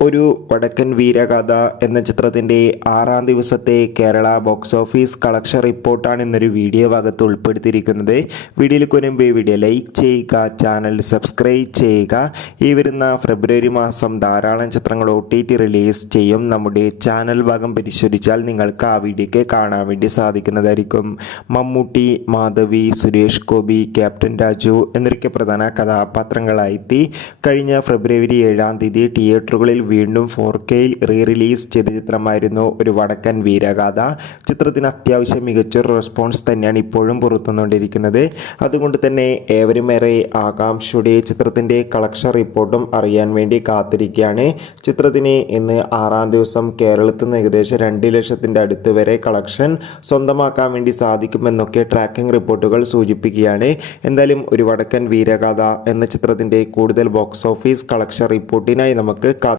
ഒരു വടക്കൻ വീരകഥ എന്ന ചിത്രത്തിൻ്റെ 6ാം ദിവസത്തെ കേരള ബോക്സ് ഓഫീസ് കളക്ഷൻ റിപ്പോർട്ടാണ് ഇന്നൊരു വീഡിയോ ഭാഗത്ത് ഉൾപ്പെടുത്തിയിരിക്കുന്നത്. വീഡിയോയിൽ മുൻപ് വീഡിയോ ലൈക്ക് ചെയ്യുക, ചാനൽ സബ്സ്ക്രൈബ് ചെയ്യുക. ഈ വരുന്ന ഫെബ്രുവരി മാസം ധാരാളം ചിത്രങ്ങൾ OTT റിലീസ് ചെയ്യും. നമ്മുടെ ചാനൽ ഭാഗം പരിശോധിച്ചാൽ നിങ്ങൾക്ക് ആ വീഡിയോയ്ക്ക് കാണാൻ വേണ്ടി സാധിക്കുന്നതായിരിക്കും. മമ്മൂട്ടി, മാധവി, സുരേഷ് ഗോപി, ക്യാപ്റ്റൻ രാജു എന്നൊക്കെ പ്രധാന കഥാപാത്രങ്ങളായി കഴിഞ്ഞ ഫെബ്രുവരി 7ാം തീയതി തിയേറ്ററുകളിൽ വീണ്ടും 4Kയിൽ റിലീസ് ചെയ്ത ചിത്രമായിരുന്നു ഒരു വടക്കൻ വീരഗാഥ. ചിത്രത്തിന് അത്യാവശ്യം മികച്ചൊരു റെസ്പോൺസ് തന്നെയാണ് ഇപ്പോഴും പുറത്തുവന്നുകൊണ്ടിരിക്കുന്നത്. അതുകൊണ്ട് തന്നെ ഏവരുമേറെ ആകാംക്ഷയുടെ ചിത്രത്തിൻ്റെ കളക്ഷൻ റിപ്പോർട്ടും അറിയാൻ വേണ്ടി കാത്തിരിക്കുകയാണ്. ചിത്രത്തിന് ഇന്ന് 6ാം ദിവസം കേരളത്തിൽ നിന്ന് ഏകദേശം 2 ലക്ഷത്തിൻ്റെ അടുത്ത് വരെ കളക്ഷൻ സ്വന്തമാക്കാൻ വേണ്ടി സാധിക്കുമെന്നൊക്കെ ട്രാക്കിംഗ് റിപ്പോർട്ടുകൾ സൂചിപ്പിക്കുകയാണ്. എന്തായാലും ഒരു വടക്കൻ വീരഗാഥ എന്ന ചിത്രത്തിൻ്റെ കൂടുതൽ ബോക്സ് ഓഫീസ് കളക്ഷൻ റിപ്പോർട്ടിനായി നമുക്ക്